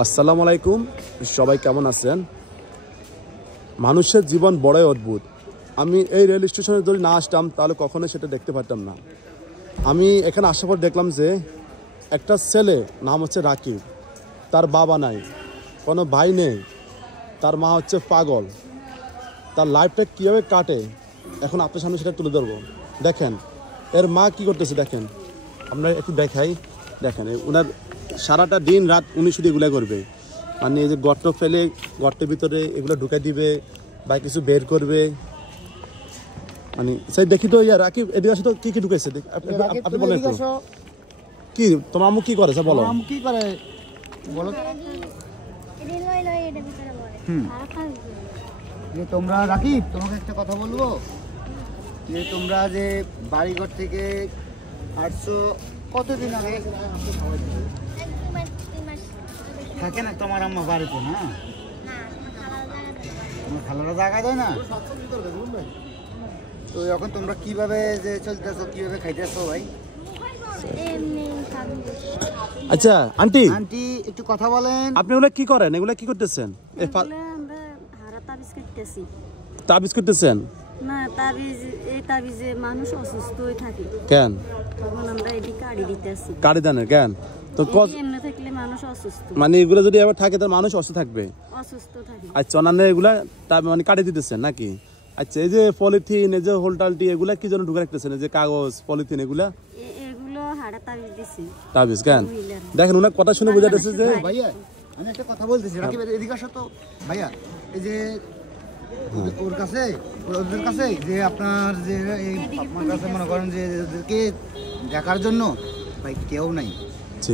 আসসালামু আলাইকুম, সবাই কেমন আছেন? মানুষের জীবন বড়ই অদ্ভুত। আমি এই রেল স্টেশনে যদি না আসতাম তাহলে কখনোই সেটা দেখতে পারতাম না। আমি এখানে আসার পর দেখলাম যে একটা ছেলে, নাম হচ্ছে রাকিব, তার বাবা নাই, কোনো ভাই নেই, তার মা হচ্ছে পাগল। তার লাইফটা কীভাবে কাটে এখন আপনার সামনে সেটা তুলে ধরবো। দেখেন এর মা কি করতেছে, দেখেন আমরা একটু দেখাই। দেখেন ওনার সারাটা দিন রাত উনি শুধু এগুলো করবে, মানে এই যে গর্ত ফেলে গর্তের ভিতরে এগুলো ঢুকাই দিবে বা কিছু বের করবে। মানে সেই দেখি তো ইয়া রাকিব এদিকে আসে তো কি কি ঢুকাইছে আপনি বলেন একটু। কি তোমার আম্মু কি করে বলো? আম্মু কি করে বলো? যে তোমরা রাকিব, তোমাকে একটা কথা বলবো, যে তোমরা যে বাড়িঘর থেকে আসছো কতদিন আগে? থাকে না তোমার আম্মা বাড়িতে? না, তোমার খালারা জায়গা দেয় না। তো এখন তোমরা কিভাবে যে চলতেছো, কিভাবে খাইতেছো ভাই? আচ্ছা আন্টি, আন্টি একটু কথা বলেন। আপনি এগুলো কি করেন? এগুলো কি করতেছেন? তাবিজ করতেছেন? না, তাবিজে মানুষ অসুস্থ হয়ে থাকে। কেন? তখন আমরা এটি কাড়ি দিতেছি। কাড়ি দেন কেন? তো এমনি থাকলে মানুষ অসুস্থ, মানে এগুলো যদি আবার থাকে তাহলে মানুষ অসুস্থ থাকবে। আচ্ছা, অন্যান্য এগুলা মানে কাটে দিতেছেন নাকি? আচ্ছা, এই যে পলিথিন, এই যে হোলটালটি, এগুলা কি জন্য ঢুকে রাখতেছেন? এই যে কাগজ পলিথিন এগুলো হাড়া তাবিজ দিছি। তাবিজ কেন? দেখেন ওনার কথা শুনে বোঝা যাচ্ছে যে ভাইয়া আমি একটা কথা বলতেছি, রাকিব এদিকে আসো তো ভাইয়া। এই যে ওর কাছে, ওদের কাছে যে আপনার যে আপনার কাছে মনে করেন যে ওদেরকে দেখার জন্য ভাই কেউ নাই,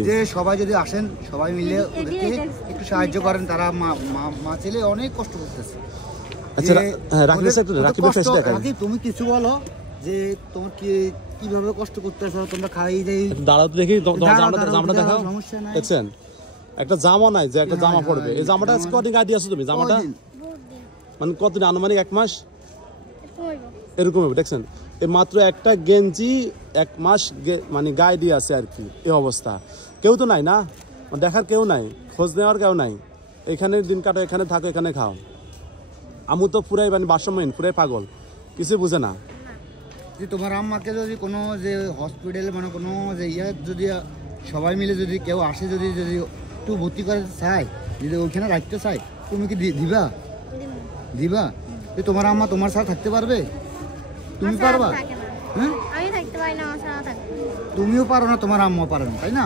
যে সবাই যদি আসেন সবাই মিলে ওদেরকে একটু সাহায্য করেন। তারা মা ছেলে অনেক কষ্ট করতেছে। আচ্ছা রাকিব, তুমি কিছু বলো যে তোমার কিভাবে কষ্ট করতেছো, তোমরা খাই দেই। দাঁড়াও দেখি, জামাটা দেখাও। দেখছেন একটা জামা নাই, যে একটা জামা পড়বে। এই জামাটা কতদিন গায়ে দিয়ে আসো তুমি? জামাটা মানে কতদিন, আনুমানিক 1 মাস এরকম হবে। দেখছেন এই মাত্র একটা গেঞ্জি 1 মাস মানে গায়ে দিয়ে আছে আর কি। এই অবস্থা, কেউ তো নাই না, দেখার কেউ নাই, খোঁজ নেওয়ার কেউ নাই। এখানে দিন কাটো, এখানে থাকো, এখানে খাও। আমু তো পুরাই মানে ভারসাম্যহীন, পুরাই পাগল, কিছু বুঝে না। যে তোমার আম্মাকে যদি কোনো যে হসপিটালে মানে কোনো যে যদি সবাই মিলে যদি কেউ আসে, যদি একটু ভর্তি করে চায়, যদি ওইখানে রাখতে চায়, তুমি কি দিবা? দিবা? যে তোমার আম্মা তোমার সাথে থাকতে পারবে? তুমি পারবা? হ্যাঁ, তুমিও পারো না, তোমার আম্মাও পারো না, তাই না?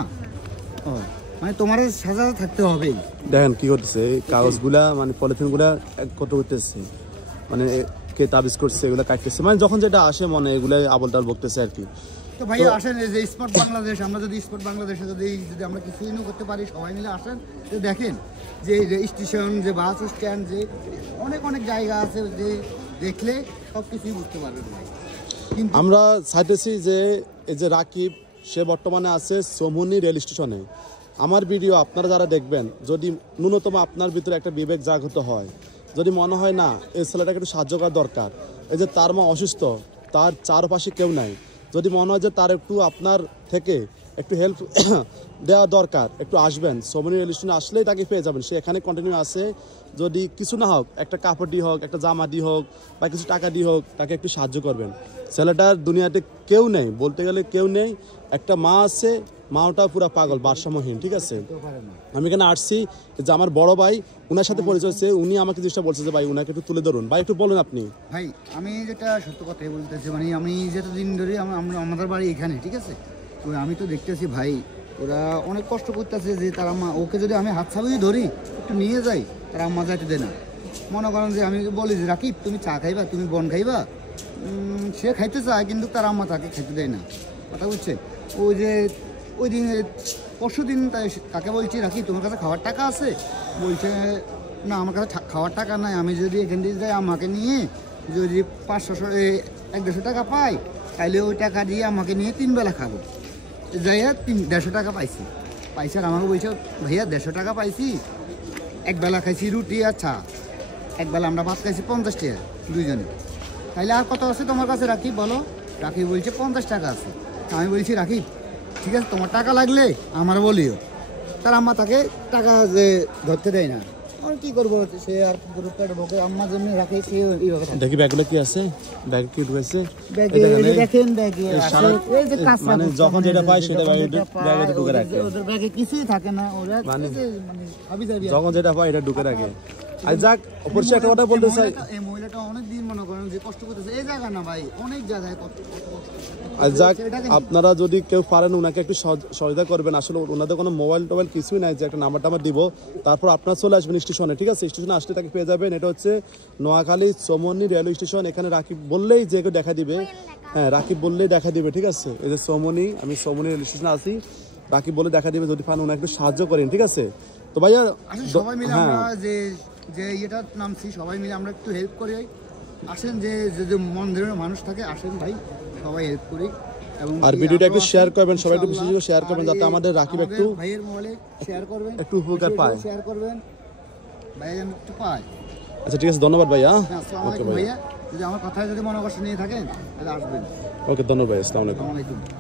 মানে তোমার সাথে থাকতে হবে। দেখেন কি করতেছে, কাগজগুলা মানে পলিথিনগুলা কত করতেছে, মানে কে তাবিজ করছে এগুলা কাটতেছে, মানে যখন যেটা আসে মনে এগুলা আবল তাল বকতেছে আর কি। তো ভাই আসেন, এই যে স্পোর্ট বাংলাদেশ, আমরা যদি স্পোর্ট বাংলাদেশে যদি আমরা কিছু করতে পারি, সবাই মিলে আসেন। তো দেখেন যে স্টেশন, যে বাস স্ট্যান্ড, যে অনেক জায়গা আছে, যে দেখলে সব কিছুই বুঝতে পারবেন। কিন্তু আমরা চাইতেছি যে এই যে রাকিব, সে বর্তমানে আছে সমুনি রেল স্টেশনে। আমার ভিডিও আপনারা যারা দেখবেন, যদি ন্যূনতম আপনার ভিতরে একটা বিবেক জাগ্রত হয়, যদি মনে হয় না এই ছেলেটাকে একটু সাহায্য করা দরকার, এই যে তার মা অসুস্থ, তার চারপাশে কেউ নাই, যদি মনে হয় যে তার একটু আপনার থেকে একটু হেল্প দেওয়া দরকার, একটু আসবেন। সমুনি রেল স্টেশনে আসলেই তাকে পেয়ে যাবেন, সে এখানে কন্টিনিউ আছে। যদি কিছু না হোক, একটা কাপড় দিয়ে হোক, একটা জামা দিয়ে হোক, বা কিছু টাকা দিয়ে হোক, তাকে একটু সাহায্য করবেন। ছেলেটার দুনিয়াতে কেউ নেই, বলতে গেলে কেউ নেই। একটা মা আছে, মাওটা পুরো পাগল, ভারসাম্যহীন, ঠিক আছে? আমি এখানে আসছি যে আমার বড় ভাই, উনার সাথে পরিচয় হচ্ছে, উনি আমাকে জিনিসটা বলছে যে ভাই উনাকে একটু তুলে ধরুন। ভাই একটু বলুন আপনি। ভাই আমি যেটা সত্য কথাই বলতেছি, মানে আমি যতদিন ধরে আমাদের বাড়ি এখানে, ঠিক আছে? তো আমি তো দেখতেছি ভাই ওরা অনেক কষ্ট করতেছে, যে তার আম্মা, ওকে যদি আমি হাত ছাপিয়ে ধরি একটু নিয়ে যাই, তার আম্মা যাইতে দেয় না। মনে করেন যে আমি বলি যে রাকিব তুমি চা খাইবা, তুমি বন খাইবা, সে খাইতে চায় কিন্তু তার আম্মা তাকে খাইতে দেয় না। কথা বুঝছে? ওই দিন পরশু দিন তাকে বলছি রাকিব তোমার কাছে খাওয়ার টাকা আছে? বলছে না, আমার কাছে খাওয়ার টাকা নাই, আমি যদি এখান থেকে যাই আমাকে নিয়ে যদি 500-150 টাকা পাই, তাইলে ওই টাকা দিয়ে আমাকে নিয়ে 3 বেলা খাবো। যাইয়া 150 টাকা পাইছি আর আমাকে বলছে ভাইয়া 150 টাকা পাইছি, একবেলা খাইছি রুটি আর চা, একবেলা আমরা ভাত খাইছি 50 টাকা দুইজনে, তাইলে আর কত আছে তোমার কাছে রাকিব বলো? রাকিব বলছে 50 টাকা আছে। আমি বলছি রাকিব ঠিক আছে, তোমার টাকা লাগলে আমার বলিও, তার আম্মা তাকে টাকা যে ধরতে দেয় না, আর কি করবো, সে আর কি করবো, পেট ভোগে আম্মা জন্য রাখে, সে এইভাবে থাকে। দেখি ব্যাগগুলো কি আছে, ব্যাগ কি ঢুকেছে ব্যাগে এই যে দেখেন, ব্যাগে আছে এই যে কাঁচা মানে বস্তা, যখন যেটা পায় সেটা যখন ব্যাগে যেটা পায়, ব্যাগে ঢুকে রাখে। ওদের ব্যাগে কিছুই থাকে না, ওরা মানে এই যে মানে হাবি যাবি। যখন যেটা পায় এটা ঢুকে রাখে। আর যাক, অবশ্যই একটা কথা বলতে চাই, এই মহিলাটা অনেক দিন মনে করেন যে কষ্ট করতেছে, এই জায়গা না ভাই, অনেক জায়গায় কষ্ট আর যাক, এটাকে আপনারা যদি কেউ পারেন ওনাকে একটু সহযোগিতা করবেন। আসলে ওনাদের কোনো মোবাইল টোবাইল কিছুই নাই যে একটা নাম্বার টাম্বার দিব, তারপর আপনারা চলে আসবেন স্টেশনে, ঠিক আছে? স্টেশনে আসলে তাকে পেয়ে যাবেন। এটা হচ্ছে নোয়াখালী চৌমনি রেলওয়ে স্টেশন। এখানে রাকিব বললেই যে কেউ দেখা দিবে, হ্যাঁ রাকিব বললেই দেখা দিবে, ঠিক আছে? এই যে চৌমনি, আমি চৌমনি রেল স্টেশনে আছি, রাকিব বলে দেখা দিবে। যদি পান ওনাকে একটু সাহায্য করেন, ঠিক আছে? তো ভাইয়া আসলে সবাই মিলে আমরা যে যে ইয়েটা নামছি, সবাই মিলে আমরা একটু হেল্প করি। আসেন যে যে মন্দিরের মানুষ থাকে, আসেন ভাই, সবাই হেল্প করি। এবং আর ভিডিওটা একটু শেয়ার করবেন, সবাই একটু বেশি করে শেয়ার করবেন, যাতে আমাদের রাকিব একটু ভাইয়ের মোবাইলে শেয়ার করবেন, একটু উপকার পায়। শেয়ার করবেন, ভাই যেন একটু পায়। আচ্ছা ঠিক আছে, ধন্যবাদ ভাইয়া। আসসালামু আলাইকুম ভাইয়া, যদি আমার কথায় যদি মনে কষ্ট নিয়ে থাকেন তাহলে আসবেন। ওকে, ধন্যবাদ ভাই, আসসালামু আলাইকুম। আসসালামু আলাইকুম।